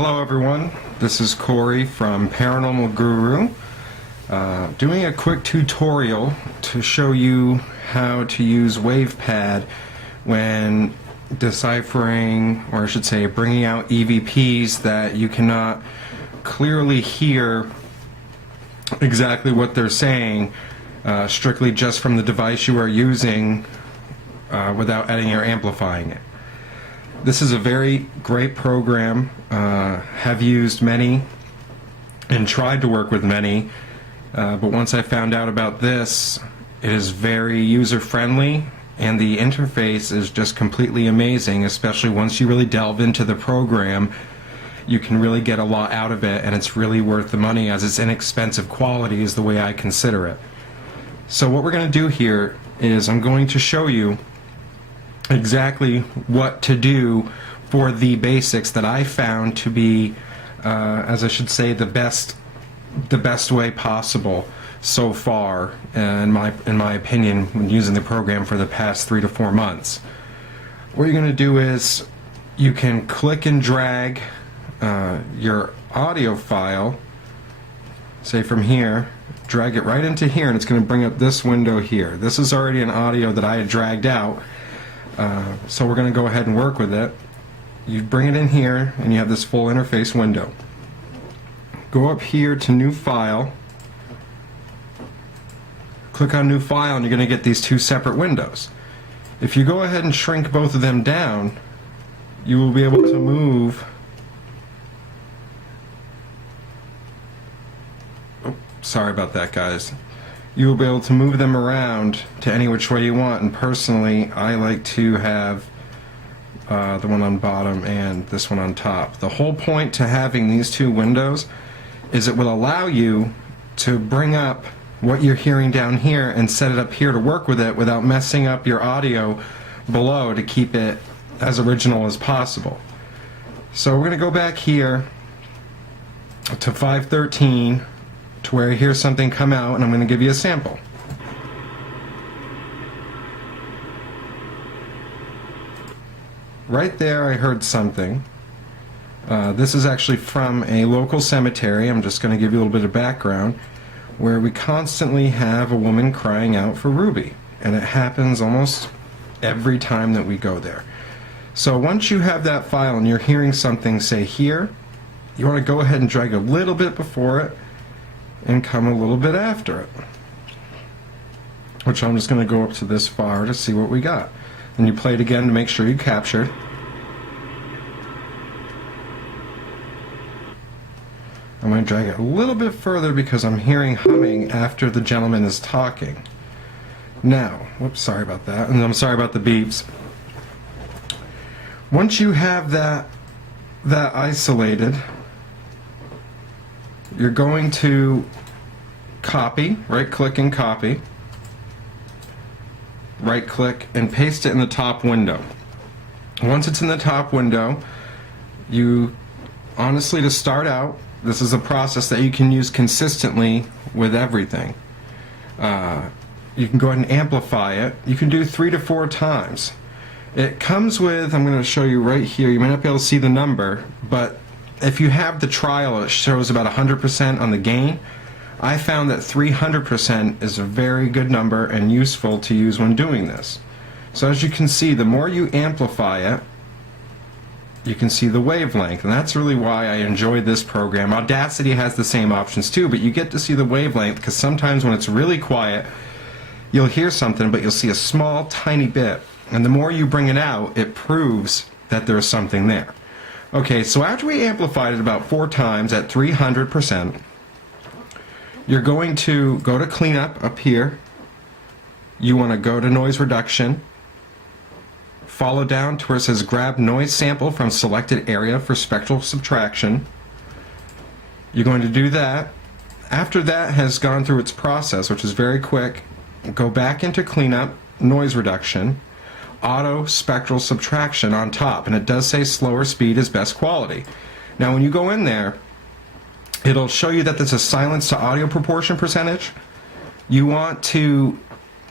Hello everyone, this is Corey from Paranormal Guru, doing a quick tutorial to show you how to use WavePad when deciphering, or I should say bringing out EVPs that you cannot clearly hear exactly what they're saying strictly just from the device you are using without editing or amplifying it. This is a very great program. Have used many and tried to work with many, but once I found out about this, it is very user-friendly and the interface is just completely amazing, especially once you really delve into the program. You can really get a lot out of it, and it's really worth the money as it's inexpensive quality is the way I consider it. So what we're going to do here is I'm going to show you exactly what to do for the basics that I found to be, as I should say, the best way possible so far, in my opinion, when using the program for the past 3 to 4 months. What you're going to do is you can click and drag your audio file, say from here, drag it right into here, and it's going to bring up this window here. This is already an audio that I had dragged out. So we're going to go ahead and work with it. You bring it in here and you have this full interface window. Go up here to New File, click on New File, and you're going to get these two separate windows. If you go ahead and shrink both of them down, you will be able to move sorry about that, guys. You will be able to move them around to any which way you want, and personally I like to have the one on bottom and this one on top. The whole point to having these two windows is it will allow you to bring up what you're hearing down here and set it up here to work with it without messing up your audio below to keep it as original as possible. So we're going to go back here to 513 to where I hear something come out, and I'm going to give you a sample. Right there I heard something. This is actually from a local cemetery. I'm just going to give you a little bit of background, where we constantly have a woman crying out for Ruby, and it happens almost every time that we go there. So once you have that file and you're hearing something, say here, you want to go ahead and drag a little bit before it and come a little bit after it, which I'm just going to go up to this far to see what we got. And you play it again to make sure you captured. I'm going to drag it a little bit further because I'm hearing humming after the gentleman is talking. Now, whoops, sorry about that, and I'm sorry about the beeps. Once you have that isolated, you're going to copy, right-click and copy, right-click and paste it in the top window. Once it's in the top window, you honestly, to start out, this is a process that you can use consistently with everything. You can go ahead and amplify it. You can do 3 to 4 times. It comes with, I'm going to show you right here, you may not be able to see the number, but if you have the trial, it shows about 100% on the gain. I found that 300% is a very good number and useful to use when doing this. So as you can see, the more you amplify it, you can see the wavelength, and that's really why I enjoy this program. Audacity has the same options too, but you get to see the wavelength because sometimes when it's really quiet, you'll hear something, but you'll see a small, tiny bit. And the more you bring it out, it proves that there's something there. Okay, so after we amplified it about 4 times at 300%, you're going to go to cleanup up here. You want to go to noise reduction, follow down to where it says grab noise sample from selected area for spectral subtraction. You're going to do that. After that has gone through its process, which is very quick, go back into cleanup, noise reduction, auto spectral subtraction on top, and it does say slower speed is best quality. Now when you go in there, it'll show you that there's a silence to audio proportion percentage. You want to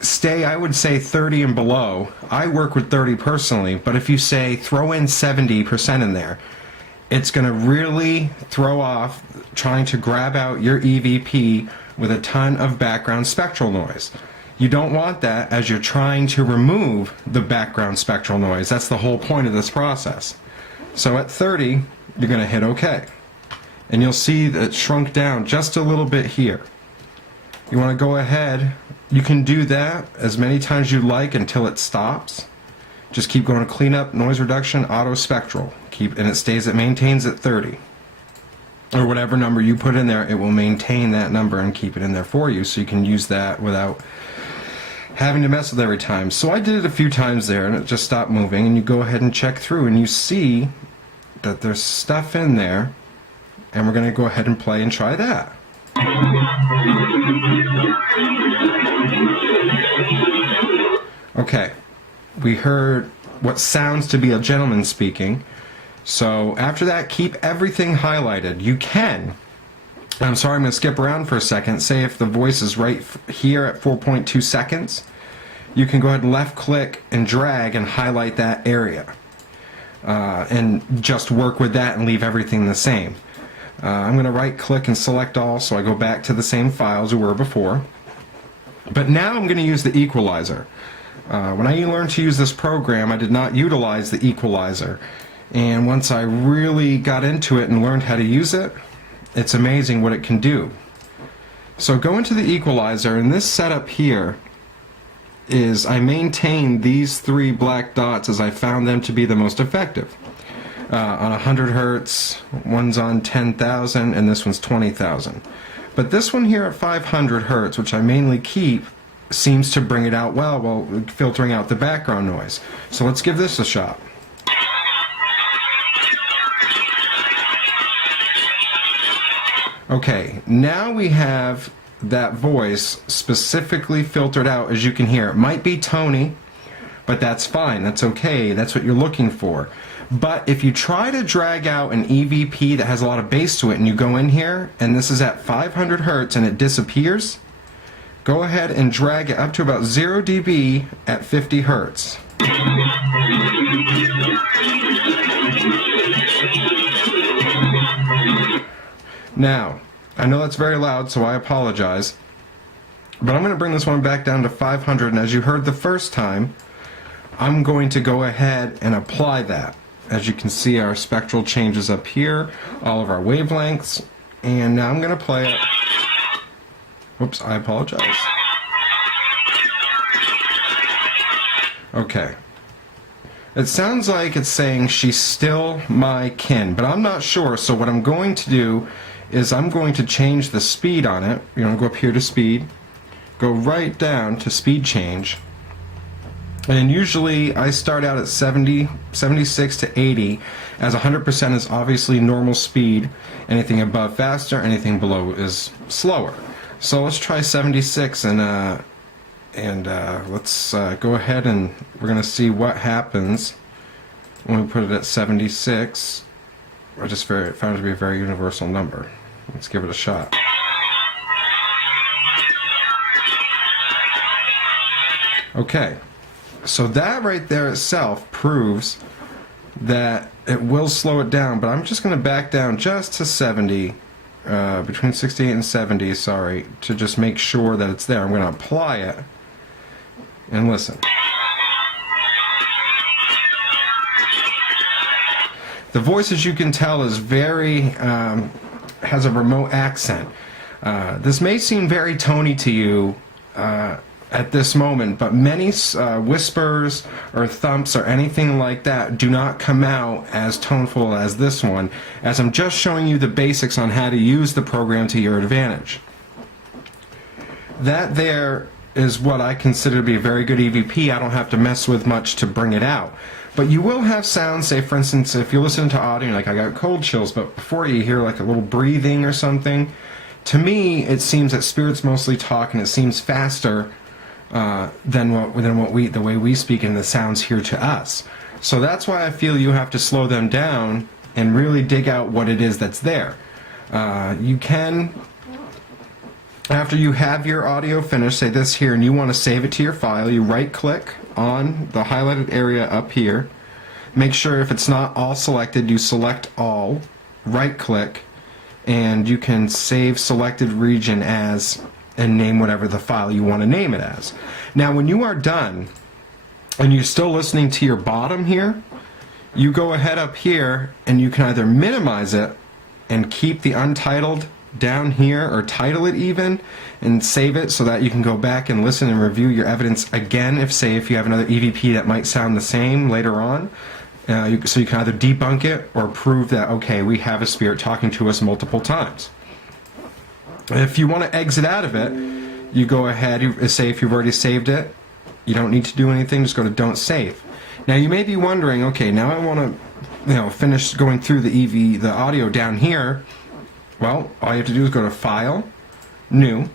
stay, I would say, 30 and below. I work with 30 personally, but if you say throw in 70% in there, it's going to really throw off trying to grab out your EVP with a ton of background spectral noise. You don't want that as you're trying to remove the background spectral noise. That's the whole point of this process. So at 30, you're going to hit OK. And you'll see that it shrunk down just a little bit here. You want to go ahead, you can do that as many times as you like until it stops. Just keep going to cleanup, noise reduction, auto spectral. And it maintains at 30. Or whatever number you put in there, it will maintain that number and keep it in there for you, so you can use that without having to mess with it every time. So I did it a few times there and it just stopped moving, and you go ahead and check through and you see that there's stuff in there, and we're going to go ahead and play and try that. Okay, we heard what sounds to be a gentleman speaking. So after that, keep everything highlighted. You can, I'm sorry, I'm going to skip around for a second. Say if the voice is right here at 4.2 seconds, you can go ahead and left click and drag and highlight that area. And just work with that and leave everything the same. I'm going to right click and select all, so I go back to the same files we were before. But now I'm going to use the equalizer. When I learned to use this program, I did not utilize the equalizer. And once I really got into it and learned how to use it, it's amazing what it can do. So go into the equalizer, and this setup here is I maintain these 3 black dots as I found them to be the most effective. On 100 Hertz, one's on 10,000, and this one's 20,000. But this one here at 500 Hertz, which I mainly keep, seems to bring it out well while filtering out the background noise. So let's give this a shot. Okay, now we have that voice specifically filtered out, as you can hear. It might be Tony, but that's fine, that's okay, that's what you're looking for. But if you try to drag out an EVP that has a lot of bass to it, and you go in here, and this is at 500 Hertz and it disappears, go ahead and drag it up to about 0 dB at 50 Hertz. Now, I know that's very loud, so I apologize, but I'm going to bring this one back down to 500, and as you heard the first time, I'm going to go ahead and apply that. As you can see, our spectral changes up here, all of our wavelengths, and now I'm going to play it. Whoops, I apologize. Okay. It sounds like it's saying she's still my kin, but I'm not sure, so what I'm going to do is I'm going to change the speed on it. You're going to go up here to speed, go right down to speed change, and usually I start out at 70, 76 to 80, as 100% is obviously normal speed. Anything above faster, anything below is slower. So let's try 76, and let's go ahead and we're going to see what happens when we put it at 76. I just found it to be a very universal number. Let's give it a shot. Okay, so that right there itself proves that it will slow it down, but I'm just going to back down just to 70, between 68 and 70, sorry, to just make sure that it's there. I'm going to apply it and listen. The voice, as you can tell, is very, has a remote accent. This may seem very Tony to you at this moment, but many whispers or thumps or anything like that do not come out as toneful as this one, as I'm just showing you the basics on how to use the program to your advantage. That there is what I consider to be a very good EVP. I don't have to mess with much to bring it out. But you will have sounds, say for instance, if you listen to audio, like I got cold chills, but before you hear like a little breathing or something, to me it seems that spirits mostly talk, and it seems faster than the way we speak, and the sounds here to us. So that's why I feel you have to slow them down and really dig out what it is that's there. You can, after you have your audio finished, say this here, and you want to save it to your file, you right click on the highlighted area up here, make sure if it's not all selected, you select all, right click, and you can save selected region as, and name whatever the file you want to name it as. Now when you are done and you're still listening to your bottom here, you go ahead up here and you can either minimize it and keep the untitled down here, or title it even and save it so that you can go back and listen and review your evidence again if you have another EVP that might sound the same later on. So you can either debunk it or prove that, okay, we have a spirit talking to us multiple times. If you want to exit out of it, you go ahead, say if you've already saved it, you don't need to do anything, just go to don't save. Now you may be wondering, okay, now I want to finish going through the audio down here. Well, all you have to do is go to File, New,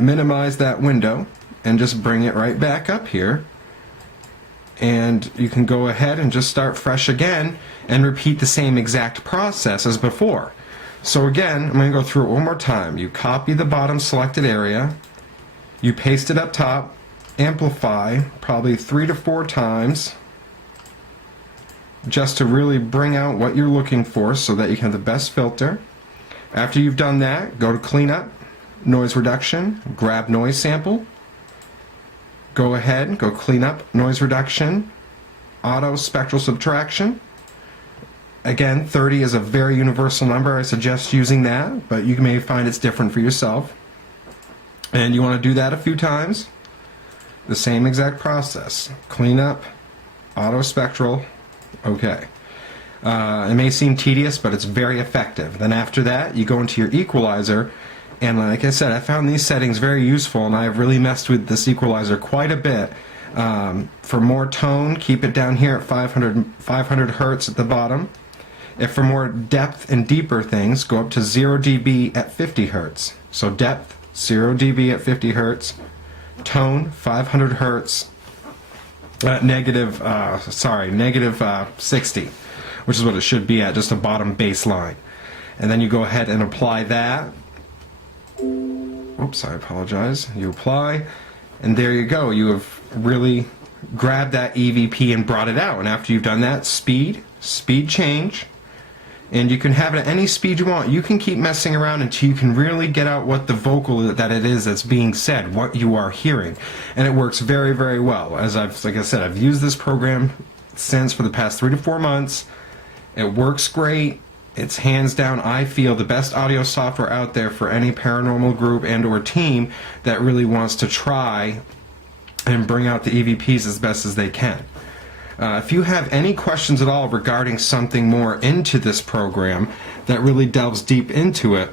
minimize that window, and just bring it right back up here. And you can go ahead and just start fresh again and repeat the same exact process as before. So again, I'm going to go through it one more time. You copy the bottom selected area, you paste it up top, amplify probably 3 to 4 times just to really bring out what you're looking for so that you can have the best filter. After you've done that, go to Cleanup, Noise Reduction, grab Noise Sample, go ahead, go Clean Up, Noise Reduction, Auto Spectral Subtraction. Again, 30 is a very universal number. I suggest using that, but you may find it's different for yourself. And you want to do that a few times. The same exact process. Clean up, auto spectral, okay. It may seem tedious, but it's very effective. Then after that, you go into your equalizer, and like I said, I found these settings very useful, and I have really messed with this equalizer quite a bit. For more tone, keep it down here at 500 hertz at the bottom. If for more depth and deeper things, go up to 0 dB at 50 hertz. So depth, 0 dB at 50 hertz. Tone, 500 hertz. Negative 60, which is what it should be at, just a bottom baseline. And then you go ahead and apply that. Oops, I apologize. You apply, and there you go. You have really grabbed that EVP and brought it out. And after you've done that, speed change. And you can have it at any speed you want. You can keep messing around until you can really get out what the vocal that it is that's being said, what you are hearing. And it works very, very well. Like I said, I've used this program since for the past 3 to 4 months. It works great. It's hands down, I feel, the best audio software out there for any paranormal group and or team that really wants to try and bring out the EVPs as best as they can. If you have any questions at all regarding something more into this program that really delves deep into it,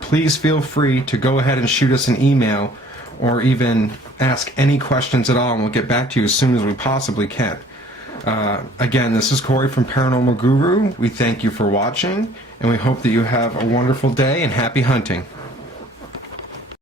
please feel free to go ahead and shoot us an email or even ask any questions at all, and we'll get back to you as soon as we possibly can. Again, this is Corey from Paranormal Guru. We thank you for watching, and we hope that you have a wonderful day and happy hunting.